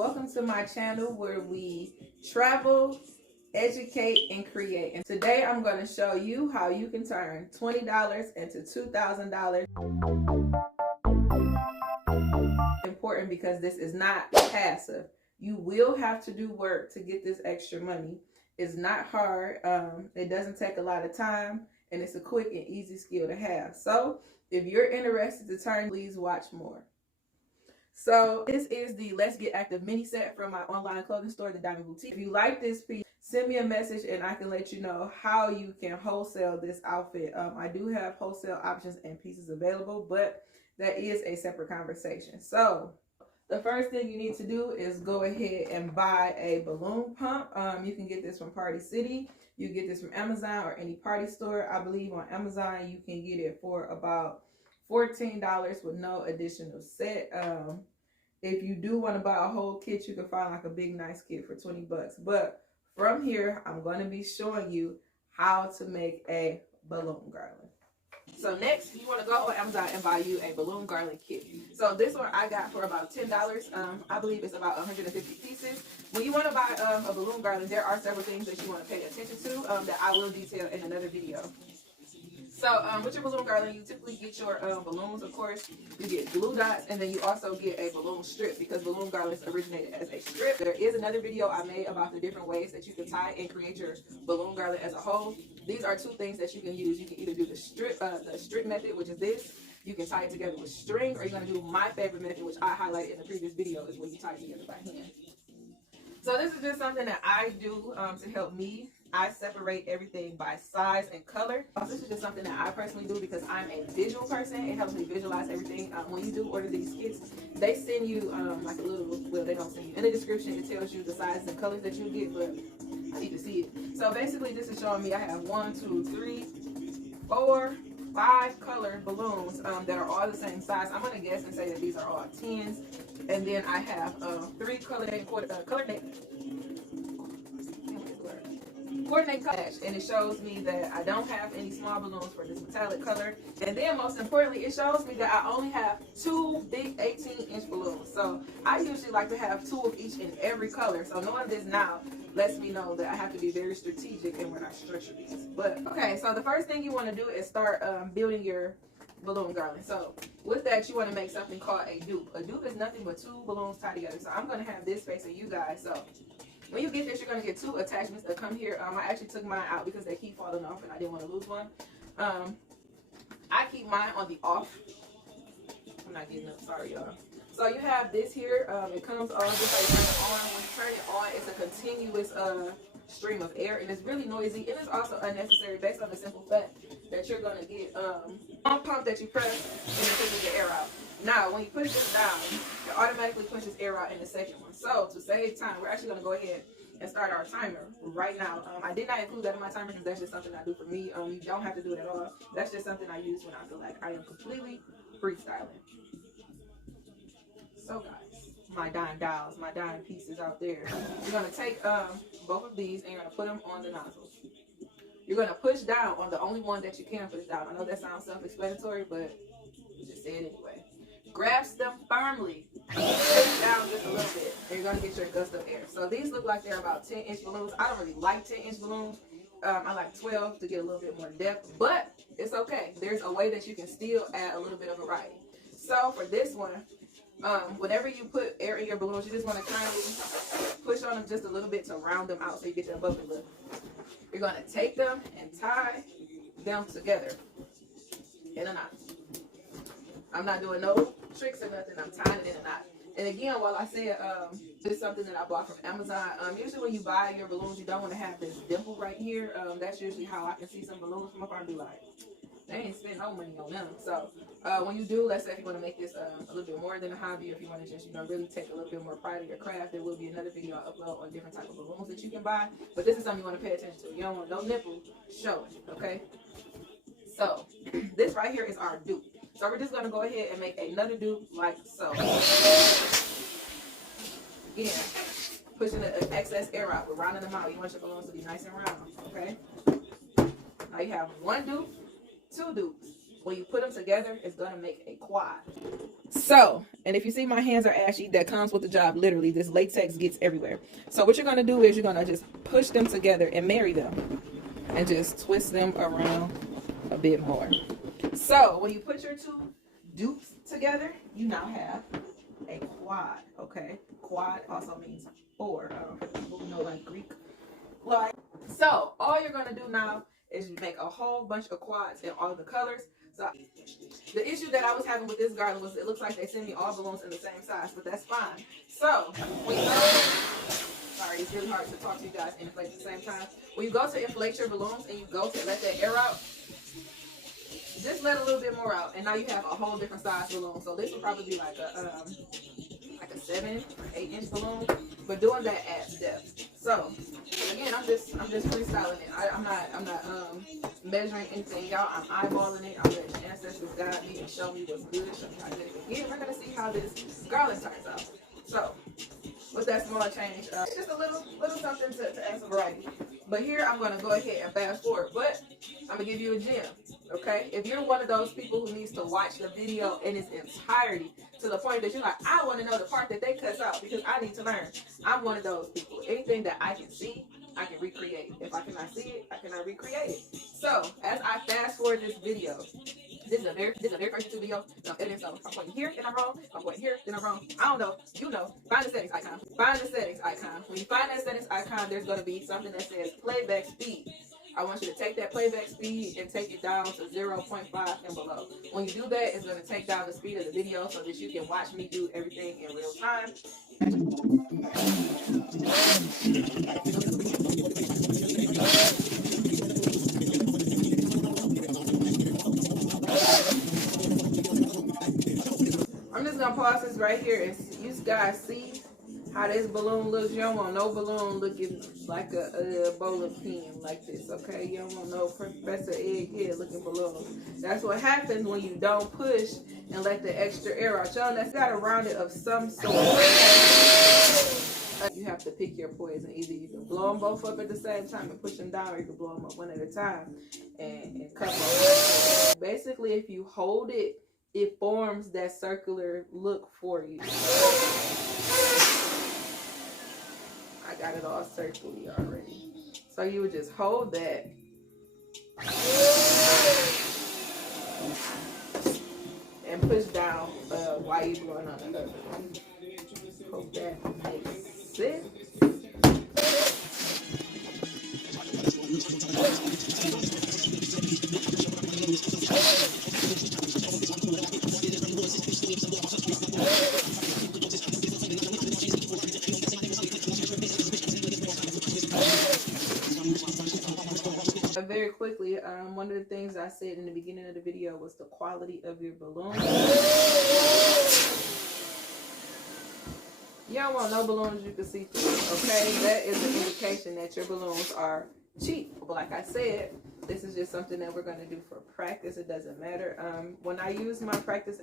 Welcome to my channel where we travel, educate, and create. And today I'm going to show you how you can turn $20 into $2,000. Important because this is not passive. You will have to do work to get this extra money. It's not hard. It doesn't take a lot of time, and it's a quick and easy skill to have. So if you're interested to turn, please watch more. So this is the Let's Get Active mini set from my online clothing store, The Diamond Boutique. If you like this piece, send me a message and I can let you know how you can wholesale this outfit. I do have wholesale options and pieces available, but that is a separate conversation. So the first thing you need to do is go ahead and buy a balloon pump. You can get this from Party City. You get this from Amazon or any party store. I believe on Amazon you can get it for about $14 with no additional set. If you do want to buy a whole kit, you can find like a big nice kit for 20 bucks. But from here, I'm going to be showing you how to make a balloon garland. So next, you want to go on Amazon and buy you a balloon garland kit. So this one I got for about $10. I believe it's about 150 pieces. When you want to buy a balloon garland, there are several things that you want to pay attention to that I will detail in another video. So with your balloon garland, you typically get your balloons, of course. You get glue dots, and then you also get a balloon strip because balloon garlands originated as a strip. There is another video I made about the different ways that you can tie and create your balloon garland as a whole. These are two things that you can use. You can either do the strip method, which is this. You can tie it together with string, or you're going to do my favorite method, which I highlighted in the previous video, is when you tie it together by hand. So this is just something that I do to help me. I separate everything by size and color. This is just something that I personally do because I'm a visual person. It helps me visualize everything. When you do order these kits, they send you like a little, well, they don't send you. In the description, it tells you the sizes and colors that you get, but I need to see it. So basically, this is showing me I have 1, 2, 3, 4, 5 color balloons that are all the same size. I'm going to guess and say that these are all 10s. And then I have 3 coordinate colors, and it shows me that I don't have any small balloons for this metallic color. And then most importantly, it shows me that I only have 2 big 18-inch balloons. So I usually like to have 2 of each in every color. So knowing this now lets me know that I have to be very strategic in when I structure these. But okay, so the first thing you want to do is start building your balloon garland. So with that, you want to make something called a dupe. A dupe is nothing but 2 balloons tied together. So I'm going to have this facing you guys. So when you get this, you're going to get 2 attachments that come here. I actually took mine out because they keep falling off and I didn't want to lose one. I keep mine on the off. I'm not getting up, sorry y'all. So you have this here. It comes on just like turn it on. When you turn it on, it's a continuous stream of air, and it's really noisy, and it's also unnecessary based on the simple fact that you're going to get one pump that you press and it pushes the air out. Now when you push this down, it automatically pushes air out in the second one. So to save time, we're actually going to go ahead and start our timer right now. I did not include that in my timer because that's just something I do for me. You don't have to do it at all. That's just something I use when I feel like I am completely freestyling. So guys, my dime dolls, my dime pieces out there. You're going to take both of these and you're going to put them on the nozzles. You're going to push down on the only one that you can push down. I know that sounds self-explanatory, but just say it anyway. Grasp them firmly. Push down just a little bit, and you're going to get your gust of air. So these look like they're about 10-inch balloons. I don't really like 10-inch balloons. I like 12 to get a little bit more depth, but it's okay. There's a way that you can still add a little bit of variety. So for this one, whenever you put air in your balloons, you just want to kindly push on them just a little bit to round them out so you get that bubbly look. You're going to take them and tie them together in a knot. I'm not doing no tricks or nothing. I'm tying it in a knot. And again, while I said this is something that I bought from Amazon, usually when you buy your balloons, you don't want to have this dimple right here. That's usually how I can see some balloons from up and be like, they ain't spend no money on them. So when you do, let's say if you want to make this a little bit more than a hobby, or if you want to just, really take a little bit more pride in your craft, there will be another video I upload on different types of balloons that you can buy. But this is something you want to pay attention to. You don't want no nipple showing, okay? So this right here is our dupe. So we're just going to go ahead and make another dupe like so. Again, pushing the excess air out. We're rounding them out. You want your balloons to be nice and round, okay? Now you have 1 dupe, 2 dupes. When you put them together, it's going to make a quad. So, and if you see my hands are ashy, that comes with the job. Literally, this latex gets everywhere. So what you're going to do is you're going to just push them together and marry them. And just twist them around a bit more. So when you put your two dupes together, you now have a quad, okay? Quad also means four. People who know like Greek. Like, so all you're going to do now is make a whole bunch of quads in all the colors. So the issue that I was having with this garland was it looks like they send me all balloons in the same size, but that's fine. So when you go, sorry, it's really hard to talk to you guys and inflate at the same time. When you go to inflate your balloons and you go to let that air out, just let a little bit more out, and now you have a whole different size balloon. So this will probably be like a 7 or 8 inch balloon, but doing that adds depth. So again, I'm just freestyling it. I'm not measuring anything, y'all. I'm eyeballing it. I'm letting the ancestors guide me and show me what's good. Show me how to do it. Again, we're gonna see how this garland turns out. So with that small change, it's just a little something to add some variety. But here I'm gonna go ahead and fast forward. But I'm gonna give you a gem. Okay, if you're one of those people who needs to watch the video in its entirety to the point that you're like, I want to know the part that they cut out because I need to learn. I'm one of those people. Anything that I can see, I can recreate. If I cannot see it, I cannot recreate it. So as I fast forward this video, this is a very first YouTube video. So I'm pointing here, then I'm wrong. I'm pointing here, then I'm wrong. I don't know. You know. Find the settings icon. Find the settings icon. When you find that settings icon, there's going to be something that says playback speed. I want you to take that playback speed and take it down to 0.5 and below. When you do that, it's going to take down the speed of the video so that you can watch me do everything in real time. I'm just going to pause this right here and you guys see how this balloon looks. You don't want no balloon looking like a bowl of pen like this, okay? You don't want no Professor Egghead looking balloon. That's what happens when you don't push and let the extra air out. Y'all, that's got a rounded of some sort. You have to pick your poison. Either you can blow them both up at the same time and push them down, or you can blow them up one at a time and cut them. Basically, if you hold it, it forms that circular look for you. I got it all circly already. So you would just hold that and push down while you're blowing on the other one. Hope that makes sense. Very quickly, one of the things I said in the beginning of the video was the quality of your balloon. You don't want no balloons you can see through, okay? That is an indication that your balloons are cheap. But like I said, this is just something that we're going to do for practice. It doesn't matter. When I use my practice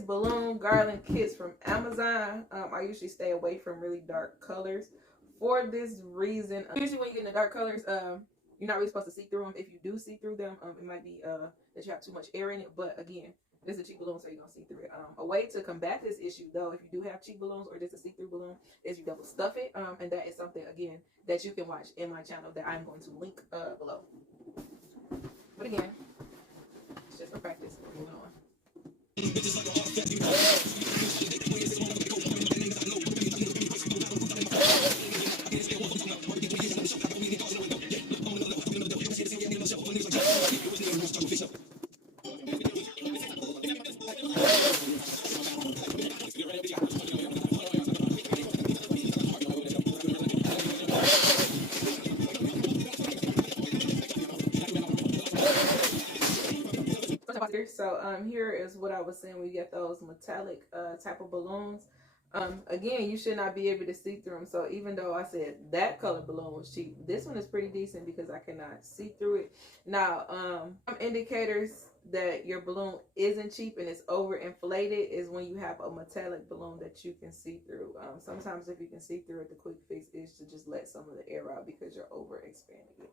balloon garland kits from Amazon, I usually stay away from really dark colors for this reason. Usually when you get in the dark colors, you're not really supposed to see through them. If you do see through them, it might be that you have too much air in it. But again, this is a cheap balloon, so you're going to see through it. A way to combat this issue, though, if you do have cheap balloons or just a see-through balloon, is you double stuff it. And that is something, again, that you can watch in my channel that I'm going to link below. But again, it's just for practice. Moving on. So here is what I was saying. We get those metallic type of balloons. Again, you should not be able to see through them. So even though I said that color balloon was cheap, this one is pretty decent because I cannot see through it. Now, some indicators that your balloon isn't cheap and it's overinflated is when you have a metallic balloon that you can see through. Sometimes if you can see through it, the quick fix is to just let some of the air out because you're overexpanding it.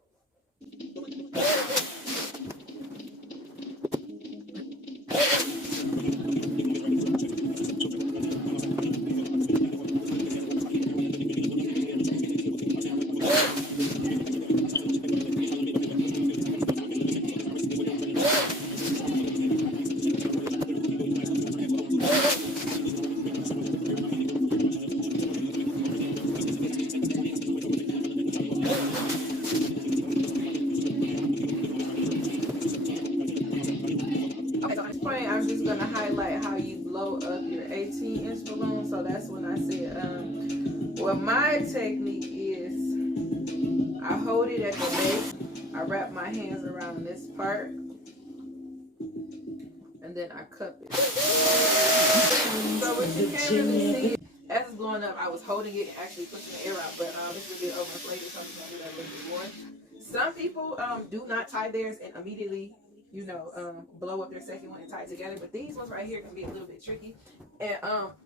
Well, my technique is I hold it at the base, I wrap my hands around this part, and then I cup it. So what you can't really see, as it's blowing up, I was holding it and actually pushing the air out, but this will get overinflated, so I'm just gonna do that a little bit more. Some people do not tie theirs and immediately, you know, blow up their second one and tie it together, but these ones right here can be a little bit tricky. And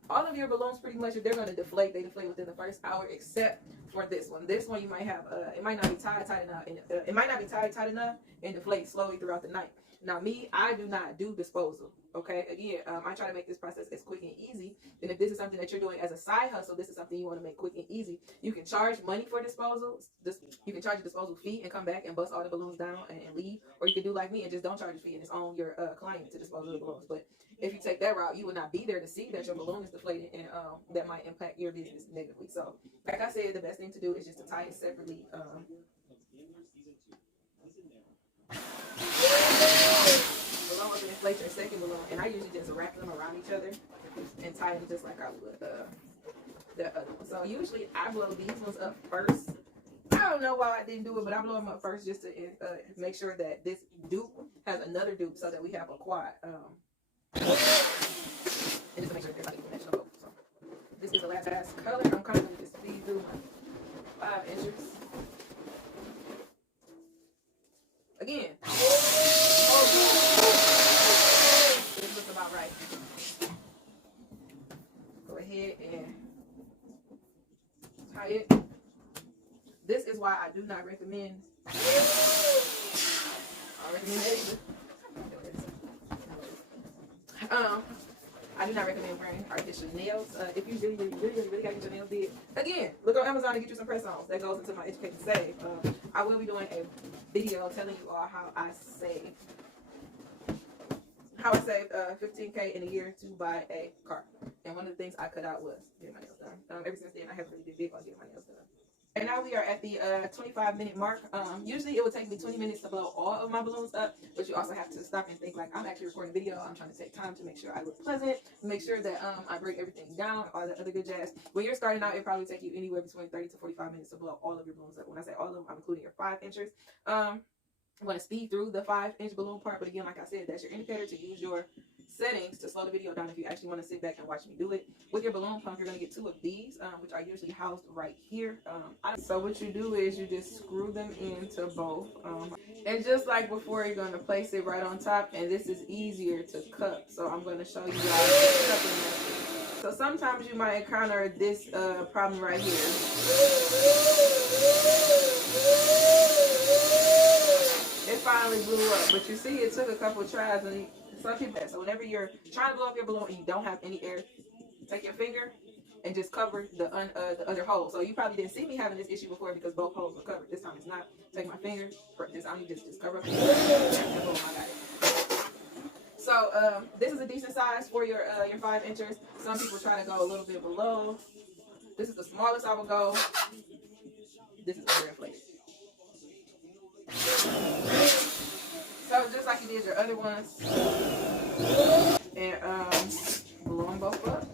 all of your balloons, pretty much, if they're gonna deflate, they deflate within the first hour, except for this one. This one you might have, it might not be tied enough, and it might not be tied enough and deflate slowly throughout the night. Now me, I do not do disposal. Okay, again, I try to make this process as quick and easy. And if this is something that you're doing as a side hustle, this is something you want to make quick and easy. You can charge money for disposal. You can charge a disposal fee and come back and bust all the balloons down and leave. Or you can do like me and just don't charge a fee and it's on your client to dispose of the balloons. But if you take that route, you will not be there to see that your balloon is deflated, and that might impact your business negatively. So, like I said, the best thing to do is just to tie it separately. Balloon was an inflate your second balloon, and I usually just wrap them around each other and tie them just like I would the other one. So usually I blow these ones up first. I don't know why I didn't do it, but I blow them up first just to make sure that this dupe has another dupe so that we have a quad. And just to make sure everybody can match them both. So this is the last color. I'm kind of going to just speed through my 5 inches. Again. This looks about right. Go ahead and tie it. This is why I do not recommend. I do not recommend wearing artificial nails. If you really gotta get your nails did, again, look on Amazon and get you some press-ons. That goes into my educate and save. I will be doing a video telling you all how I saved $15K in a year to buy a car. And one of the things I cut out was getting my nails done. Ever since then, I haven't really been big on getting my nails done. And now we are at the 25-minute mark. Usually it would take me 20 minutes to blow all of my balloons up, but you also have to stop and think like, I'm actually recording a video. I'm trying to take time to make sure I look pleasant, make sure that I break everything down, all the other good jazz. When you're starting out, it probably take you anywhere between 30 to 45 minutes to blow all of your balloons up. When I say all of them, I'm including your 5 inchers. I'm going to speed through the 5-inch balloon part, but again, like I said, that's your indicator to use your settings to slow the video down if you actually want to sit back and watch me do it. With your balloon pump, you're going to get 2 of these, which are usually housed right here. So what you do is you just screw them into both. And just like before, you're going to place it right on top, and this is easier to cup. So I'm going to show you guys cupping method. So sometimes you might encounter this problem right here. It finally blew up, but you see it took a couple of tries, and some people. So whenever you're trying to blow up your balloon and you don't have any air, take your finger and just cover the other hole. So you probably didn't see me having this issue before because both holes were covered. This time it's not. Take my finger, just cover up the boom, I got it. So this is a decent size for your 5 inchers. Some people try to go a little bit below. This is the smallest I will go. This is overinflated. So just like you did your other ones, and blow them both up,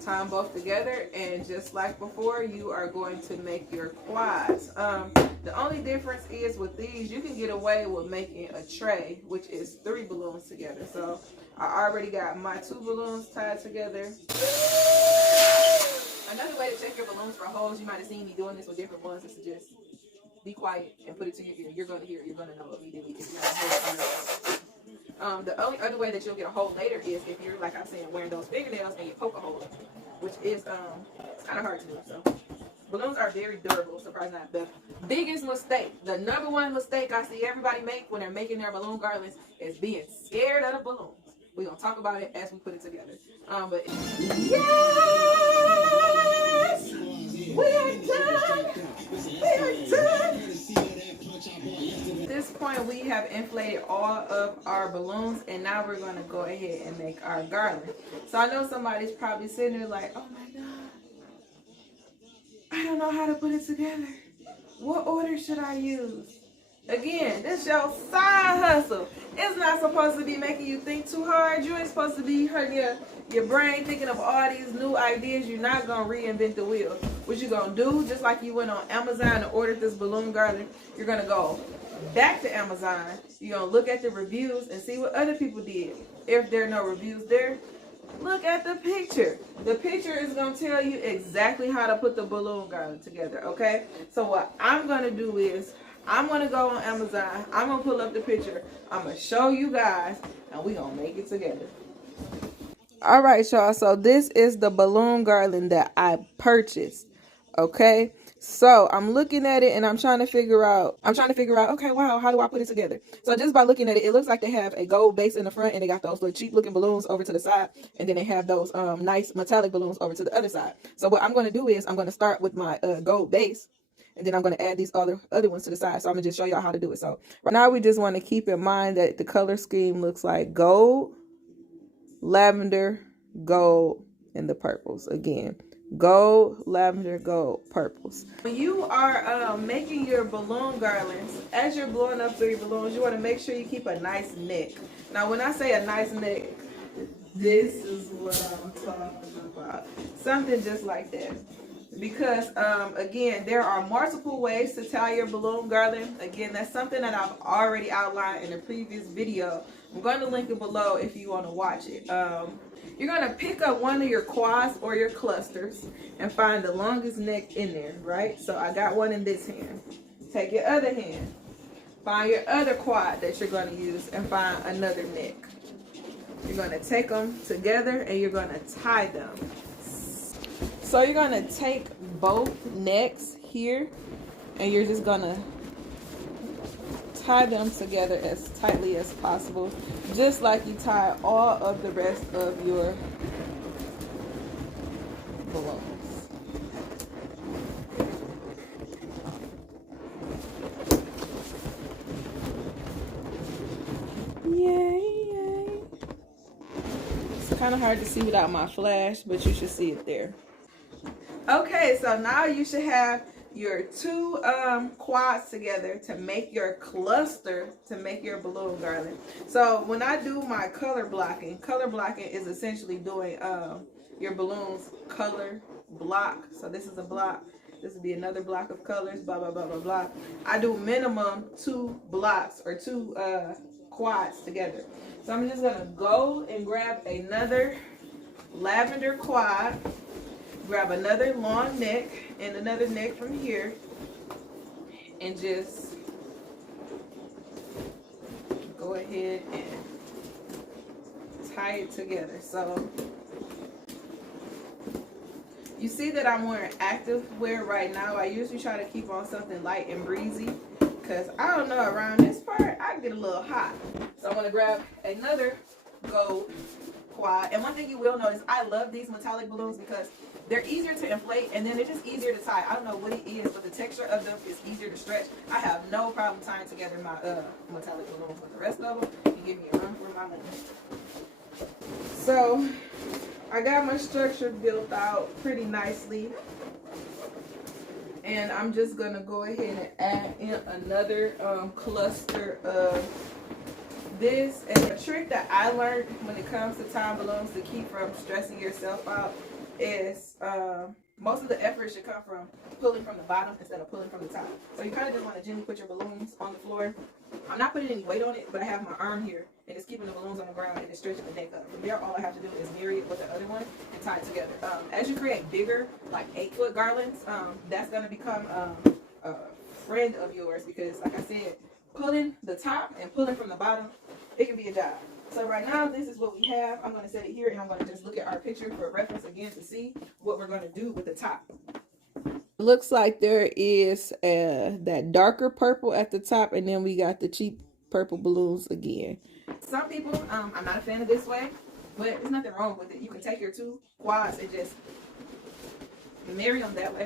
tie them both together, and just like before, you are going to make your quads. The only difference is with these, you can get away with making a tray, which is 3 balloons together. So I already got my 2 balloons tied together. Another way to check your balloons for holes, you might have seen me doing this with different ones, is to just be quiet and put it to your ear. You're going to hear it. You're going to know immediately if you're not. The only other way that you'll get a hole later is if you're, like I'm saying, wearing those fingernails and you poke a hole, which is it's kind of hard to do. So balloons are very durable. Surprisingly, the biggest mistake, the number 1 mistake I see everybody make when they're making their balloon garlands is being scared of the balloons. We're gonna talk about it as we put it together. But yes, we are done. We are done. At this point, we have inflated all of our balloons, and now we're going to go ahead and make our garland. So I know somebody's probably sitting there like, oh my God, I don't know how to put it together. What order should I use? Again, this is your side hustle. It's not supposed to be making you think too hard. You ain't supposed to be hurting your brain thinking of all these new ideas. You're not going to reinvent the wheel. What you going to do, just like you went on Amazon and ordered this balloon garland, you're going to go back to Amazon. You're going to look at the reviews and see what other people did. If there are no reviews there, look at the picture. The picture is going to tell you exactly how to put the balloon garland together, okay? So what I'm going to do is, I'm going to go on Amazon. I'm going to pull up the picture. I'm going to show you guys, and we're going to make it together. All right, y'all. So this is the balloon garland that I purchased, okay? So I'm looking at it, and I'm trying to figure out, okay, wow, how do I put it together? So just by looking at it, it looks like they have a gold base in the front, and they got those little cheap looking balloons over to the side, and then they have those nice metallic balloons over to the other side. So what I'm going to do is I'm going to start with my gold base, and then I'm going to add these other ones to the side. So I'm going to just show y'all how to do it. So right now we just want to keep in mind that the color scheme looks like gold, lavender, gold, and the purples. Again, gold, lavender, gold, purples. When you are making your balloon garlands, as you're blowing up through your balloons, you want to make sure you keep a nice neck. Now when I say a nice neck, this is what I'm talking about. Something just like that. Because again, there are multiple ways to tie your balloon garland. Again, that's something that I've already outlined in a previous video. I'm going to link it below if you want to watch it. You're going to pick up one of your quads or your clusters and find the longest neck in there, right? So I got one in this hand. Take your other hand, find your other quad that you're going to use, and find another neck. You're going to take them together and you're going to tie them. So you're going to take both necks here and you're just going to tie them together as tightly as possible, just like you tie all of the rest of your balloons. Yay! It's kind of hard to see without my flash, but you should see it there. Okay, so now you should have your two quads together to make your cluster to make your balloon garland. So when I do my color blocking is essentially doing your balloons color block. So this is a block, this would be another block of colors, blah blah blah blah blah. I do minimum 2 blocks or 2 quads together. So I'm just gonna go and grab another lavender quad, grab another long neck and another neck from here, and just go ahead and tie it together. So you see that I'm wearing active wear right now. I usually try to keep on something light and breezy because I don't know, around this part I get a little hot. So I'm going to grab another gold quad. And one thing you will notice, I love these metallic balloons because they're easier to inflate and then they're just easier to tie. I don't know what it is, but the texture of them is easier to stretch. I have no problem tying together my metallic balloons, but the rest of them, you give me a run for my money. So I got my structure built out pretty nicely, and I'm just gonna go ahead and add in another cluster of this. And the trick that I learned when it comes to tying balloons to keep from stressing yourself out is most of the effort should come from pulling from the bottom instead of pulling from the top. So you kind of just want to gently put your balloons on the floor. I'm not putting any weight on it, but I have my arm here and it's keeping the balloons on the ground and it's stretching the neck up. From there, all I have to do is marry it with the other one and tie it together. As you create bigger, like 8-foot garlands, that's going to become a friend of yours because, like I said, pulling the top and pulling from the bottom, it can be a job. So right now, this is what we have. I'm going to set it here and I'm going to just look at our picture for reference again to see what we're going to do with the top. It looks like there is that darker purple at the top, and then we got the cheap purple balloons again. Some people, I'm not a fan of this way, but there's nothing wrong with it. You can take your 2 quads and just marry them that way.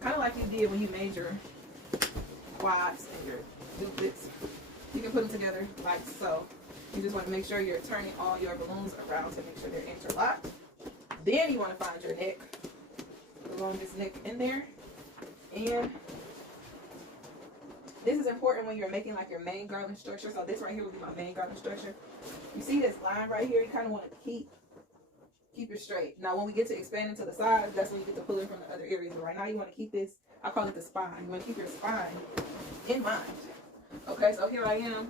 Kind of like you did when you made your quads and your duplets. You can put them together like so. You just want to make sure you're turning all your balloons around to make sure they're interlocked. Then you want to find your neck, the longest neck in there. And This is important when you're making like your main garland structure. So this right here will be my main garland structure. You see this line right here? You kind of want to keep it straight. Now when we get to expanding to the sides, that's when you get to pull in from the other areas. But right now you want to keep this, I call it the spine. You want to keep your spine in mind. Okay, so here I am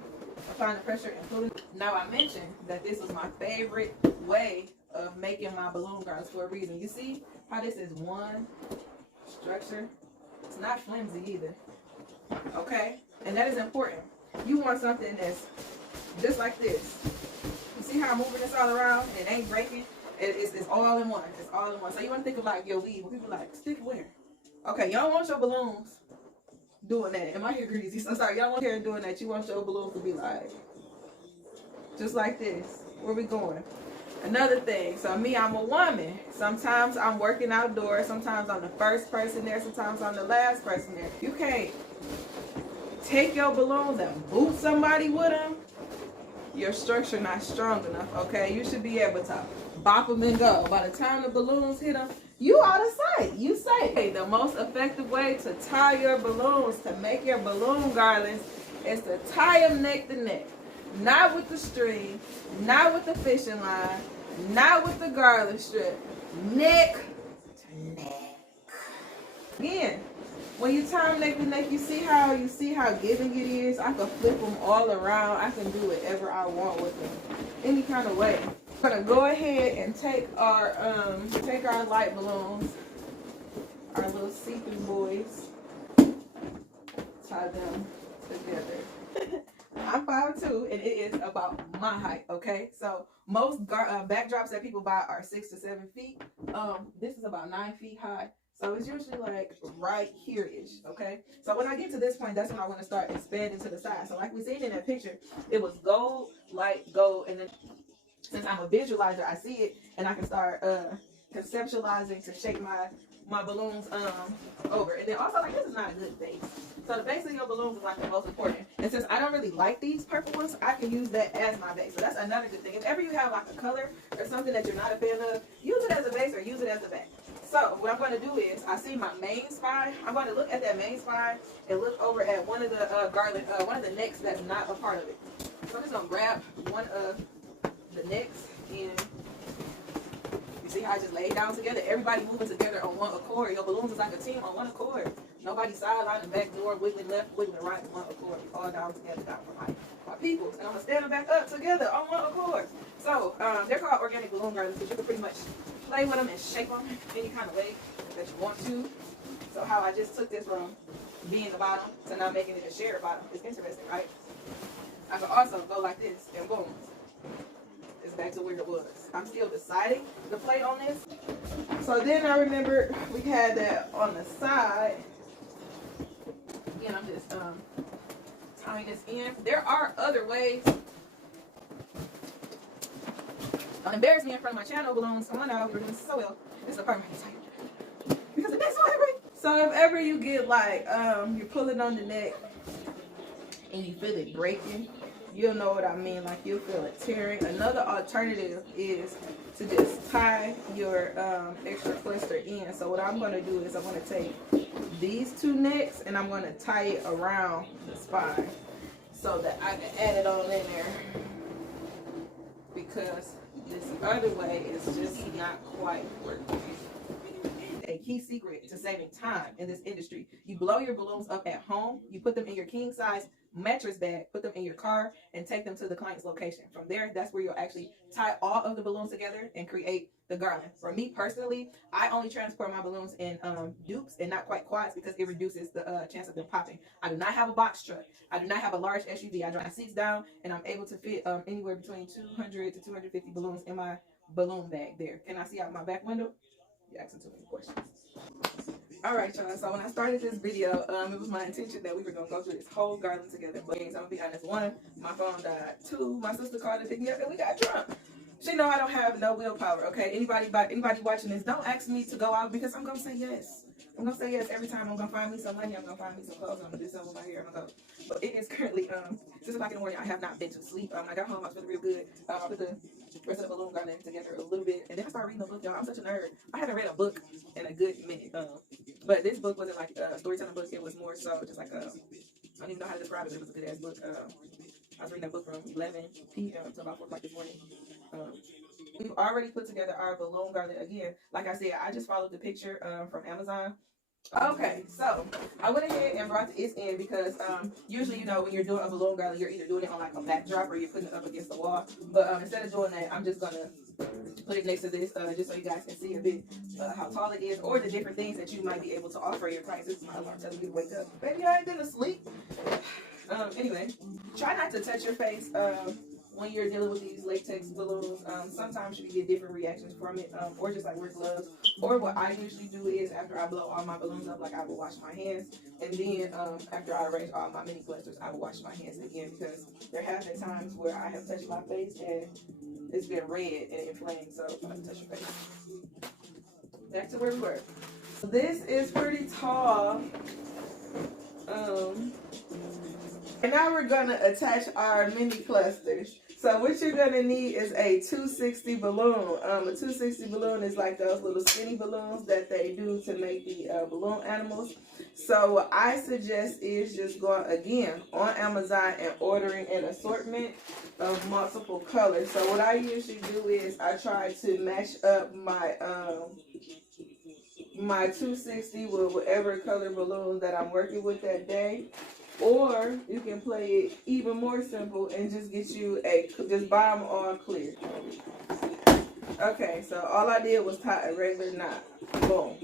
applying the pressure and pulling. Now I mentioned that this was my favorite way of making my balloon garlands for a reason. You see how this is one structure? It's not flimsy either. Okay, and that is important. You want something that's just like this. You see how I'm moving this all around and it ain't breaking? It's all in one. It's all in one. So you want to think of like your weave. People like, stick where? Okay, you don't want your balloons doing that. Am I here greasy? So sorry, y'all want here doing that. You want your balloons to be like just like this. Where we going? Another thing, so me, I'm a woman. Sometimes I'm working outdoors. Sometimes I'm the first person there. Sometimes I'm the last person there. You can't take your balloons and boot somebody with them. Your structure not strong enough, okay? You should be able to bop them and go. By the time the balloons hit them, you out of sight. You say, hey, the most effective way to tie your balloons, to make your balloon garlands, is to tie them neck to neck. Not with the string, not with the fishing line, not with the garland strip. Neck to neck. Again, when you tie them neck to neck, you see how giving it is. I can flip them all around. I can do whatever I want with them, any kind of way. I'm gonna go ahead and take our light balloons, our little see-through boys, tie them together. I'm 5'2", and it is about my height, okay? So most backdrops that people buy are 6 to 7 feet. This is about 9 feet high. So it's usually like right here-ish, okay? So when I get to this point, that's when I want to start expanding to the side. So like we seen in that picture, it was gold, light, gold, and then since I'm a visualizer, I see it, and I can start conceptualizing to shape my balloons over. And then also, like, this is not a good base. So the base of your balloons is like the most important. And since I don't really like these purple ones, I can use that as my base. So that's another good thing. If ever you have like a color or something that you're not a fan of, use it as a base or use it as a back. So what I'm going to do is, I see my main spine. I'm going to look at that main spine and look over at one of the garland, one of the necks that's not a part of it. So I'm just going to grab one of the necks, and you see how I just laid down together? Everybody moving together on one accord. Your balloons is like a team on one accord. Nobody sideline and back door, wiggling left, wiggling right, one accord. All down together, down for my people. And I'm going to stand them back up together on one accord. So they're called organic balloon garlands because you can pretty much play with them and shape them any kind of way that you want to. So how I just took this from being the bottom to now making it a shared bottom is interesting, right? I can also go like this and boom. It's back to where it was. I'm still deciding the plate on this. So then I remember we had that on the side. Again, I'm just tying this in. There are other ways. Don't embarrass me in front of my channel, balloons. Come on now, we're doing so well. This is a part of my time. Because the next one, so if ever you get like you're pulling on the neck and you feel it breaking, you'll know what I mean. Like you'll feel it tearing. Another alternative is to just tie your extra cluster in. So what I'm going to do is I'm going to take these two necks and I'm going to tie it around the spine so that I can add it all in there, because this other way is just not quite working. A key secret to saving time in this industry: you blow your balloons up at home, you put them in your king size mattress bag, put them in your car, and take them to the client's location. From there, that's where you'll actually tie all of the balloons together and create the garland. For me personally, I only transport my balloons in dupes and not quite quads because it reduces the chance of them popping. I do not have a box truck. I do not have a large SUV. I drive my seats down, and I'm able to fit anywhere between 200 to 250 balloons in my balloon bag there. Can I see out my back window? You're asking too many questions. All right, y'all. So when I started this video, it was my intention that we were gonna go through this whole garland together. But I'm gonna be honest: one, my phone died. Two, my sister called and picked me up, and we got drunk. She know I don't have no willpower. Okay, anybody watching this, don't ask me to go out because I'm gonna say yes. I'm gonna say yes every time. I'm gonna find me some money. I'm gonna find me some clothes. I'm gonna do something with my hair. I'm gonna go. But it is currently 6 o'clock in the morning. I have not been to sleep. I got home. I was feeling real good. I put the rest of the balloon garland together a little bit, and then I started reading a book. Y'all, I'm such a nerd. I haven't read a book in a good minute. But this book wasn't like a storytelling book. It was more so just like a I don't even know how to describe it, but it was a good ass book. I was reading that book from 11 p.m. to about 4 o'clock this morning. We've already put together our balloon garland. Again, like I said, I just followed the picture from Amazon. Okay, so I went ahead and brought this in because usually, you know, when you're doing a balloon garland, you're either doing it on like a backdrop or you're putting it up against the wall. But instead of doing that, I'm just gonna put it next to this just so you guys can see a bit how tall it is or the different things that you might be able to offer your clients. This is my alarm telling me to wake up. Baby, I ain't been asleep. Anyway, try not to touch your face when you're dealing with these latex balloons. Sometimes you can get different reactions from it, or just like wear gloves. Or what I usually do is after I blow all my balloons up, like I will wash my hands, and then after I arrange all my mini clusters, I will wash my hands again because there have been times where I have touched my face and it's been red and inflamed. So I'm gonna touch your face. Back to where we were. This is pretty tall. And now we're gonna attach our mini clusters. So what you're gonna need is a 260 balloon. A 260 balloon is like those little skinny balloons that they do to make the balloon animals. So what I suggest is just going again on Amazon and ordering an assortment of multiple colors. So what I usually do is I try to match up my my 260 with whatever color balloon that I'm working with that day. Or you can play it even more simple and just get you just buy them all clear. Okay, so all I did was tie a regular knot. Boom.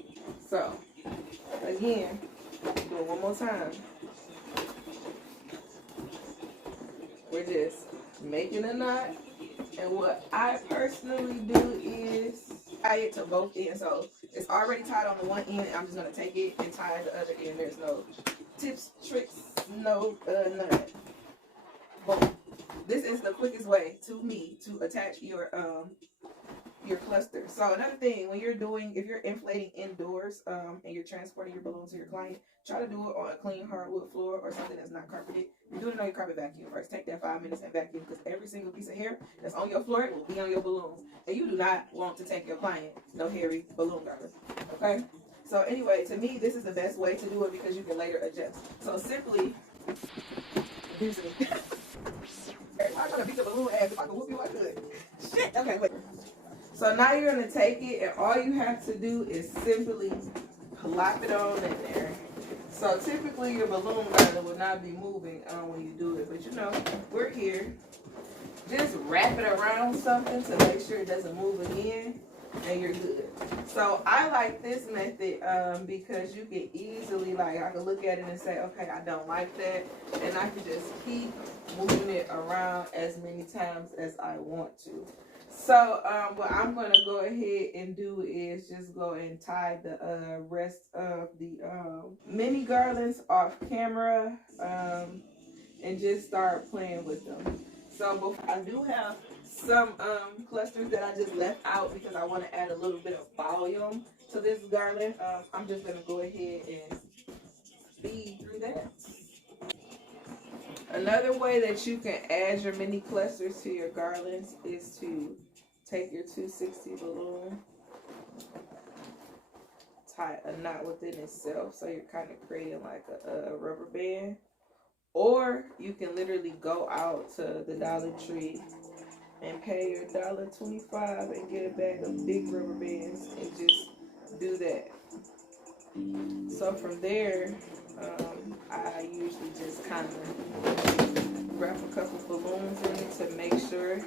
So, again, do it one more time. We're just making a knot. And what I personally do is tie it to both ends. So, it's already tied on the one end. I'm just going to take it and tie the other end. There's no tips, tricks, no none. Boom. This is the quickest way to me to attach your cluster. So another thing, when if you're inflating indoors and you're transporting your balloon to your client, try to do it on a clean hardwood floor or something that's not carpeted. You're doing it on your carpet vacuum first. Take that 5 minutes and vacuum because every single piece of hair that's on your floor will be on your balloons. And you do not want to take your client no hairy balloon garland. Okay? So anyway, to me, this is the best way to do it because you can later adjust. So simply, using I'm gonna beat the balloon ass if I can whoop you, I could. Shit. Okay, wait. So now you're gonna take it, and all you have to do is simply plop it on in there. So typically your balloon garland will not be moving when you do it, but you know, we're here. Just wrap it around something to make sure it doesn't move again, and you're good. So I like this method because you can easily, like, I can look at it and say, okay, I don't like that, and I can just keep moving it around as many times as I want to. So what I'm going to go ahead and do is just go and tie the rest of the mini garlands off camera and just start playing with them. So I do have some clusters that I just left out because I want to add a little bit of volume to this garland. I'm just going to go ahead and speed through that. Another way that you can add your mini clusters to your garlands is to take your 260 balloon, tie a knot within itself, so you're kind of creating like a rubber band. Or you can literally go out to the Dollar Tree and pay your $1.25 and get a bag of big rubber bands and just do that. So from there, I usually just kind of wrap a couple balloons in it to make sure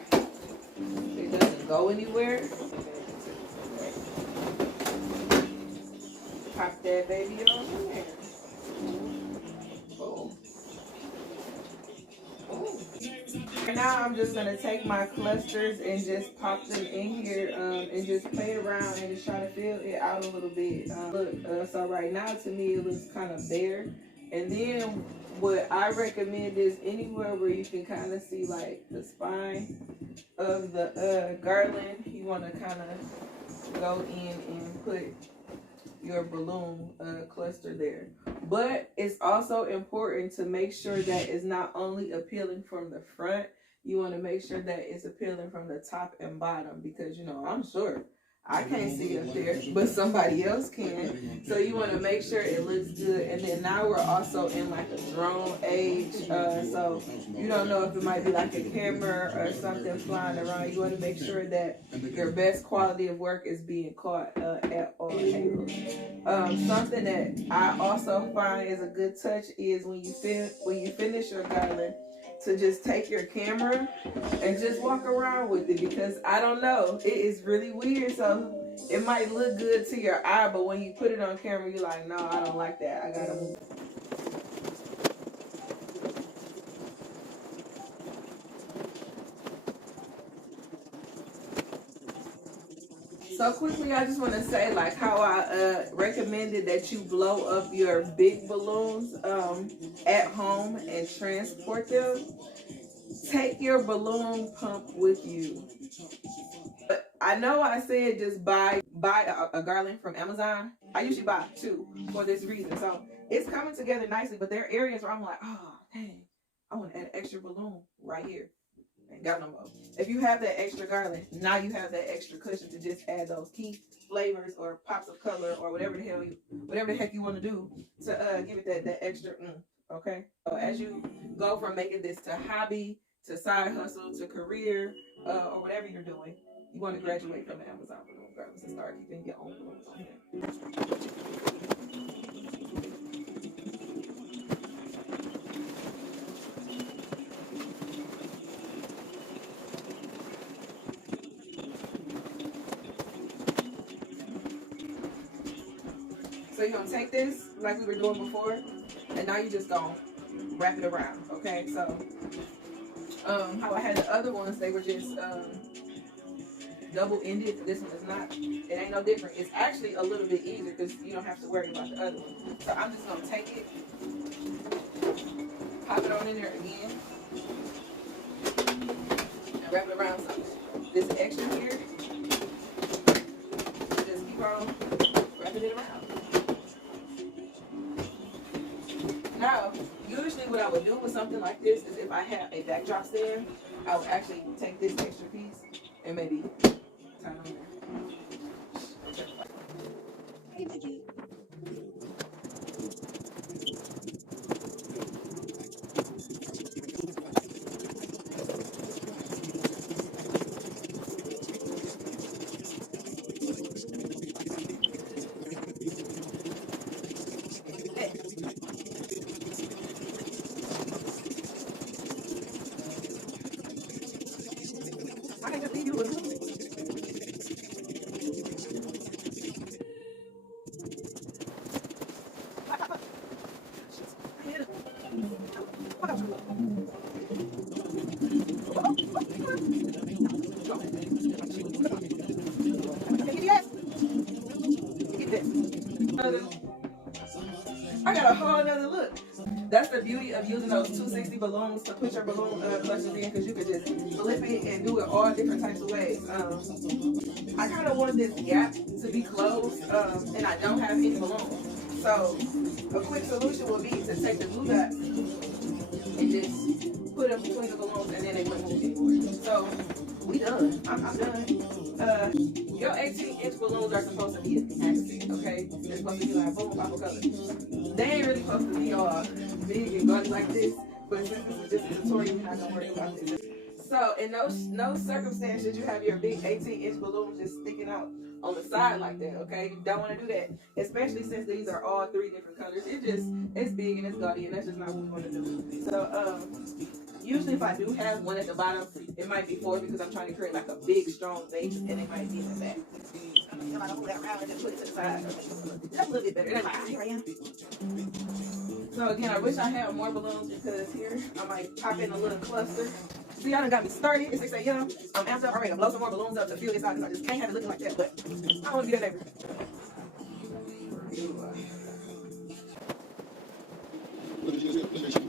it doesn't go anywhere. Pop that baby on in there. Boom. Now I'm just gonna take my clusters and just pop them in here and just play around and just try to fill it out a little bit. So right now to me it looks kind of bare. And then what I recommend is anywhere where you can kind of see like the spine of the garland, you want to kind of go in and put your balloon cluster there. But it's also important to make sure that it's not only appealing from the front, you want to make sure that it's appealing from the top and bottom, because you know, I'm sure I can't see up there, but somebody else can. So you want to make sure it looks good. And then now we're also in like a drone age. So you don't know if it might be like a camera or something flying around. You want to make sure that your best quality of work is being caught at all angles. Something that I also find is a good touch is when you finish your garland, to just take your camera and just walk around with it, because I don't know, it is really weird. So it might look good to your eye, but when you put it on camera, you're like, no, I don't like that. I gotta move. So quickly, I just want to say like how I recommended that you blow up your big balloons at home and transport them. Take your balloon pump with you. But I know I said just buy a garland from Amazon. I usually buy two for this reason. So it's coming together nicely, but there are areas where I'm like, oh dang, I want to add an extra balloon right here. Ain't got no more. If you have that extra garland, now you have that extra cushion to just add those key flavors or pops of color or whatever the heck you want to do to give it that extra okay? So as you go from making this to hobby, to side hustle, to career, or whatever you're doing, you want to graduate from the Amazon balloon garlands and start keeping your own balloons on there. So you're gonna take this like we were doing before, and now you just gonna wrap it around, okay? So how I had the other ones, they were just double-ended. This one is not. It ain't no different. It's actually a little bit easier because you don't have to worry about the other one. So I'm just gonna take it, pop it on in there again, and wrap it around something. This extra here, just keep on wrapping it around. Now, usually what I would do with something like this is if I have a backdrop stand, I would actually take this extra piece and maybe turn on there. I can just leave you with it. I got a whole nother look. That's the beauty of using those 260 balloons to put your balloon clutches in, because you could just flip it and do it all different types of ways. I kind of want this gap to be closed, and I don't have any balloons. So a quick solution would be to take the glue dots and just put them between the balloons, and then they wouldn't move anymore. So we done. I'm done. Your 18-inch balloons are supposed to be accent, okay? They're supposed to be like boom, pop of color. They ain't really supposed to be all big and gaudy like this, but since this is just a tutorial, we're not gonna worry about this. So in no circumstance should you have your big 18-inch balloons just sticking out on the side like that, okay? You don't want to do that, especially since these are all three different colors. It's big and it's gaudy, and that's just not what we want to do. So usually if I do have one at the bottom, it might be four because I'm trying to create like a big strong base, and it might be in the back. I'm gonna move that around and just put it to the side. That's a little bit better. Then like, here I am. So again, I wish I had more balloons, because here I might pop in a little cluster. See, y'all done got me started. It's 6 a.m. I'm amped up. I'm ready to blow some more balloons up to feel this out, because I just can't have it looking like that. But I don't want to be that neighbor.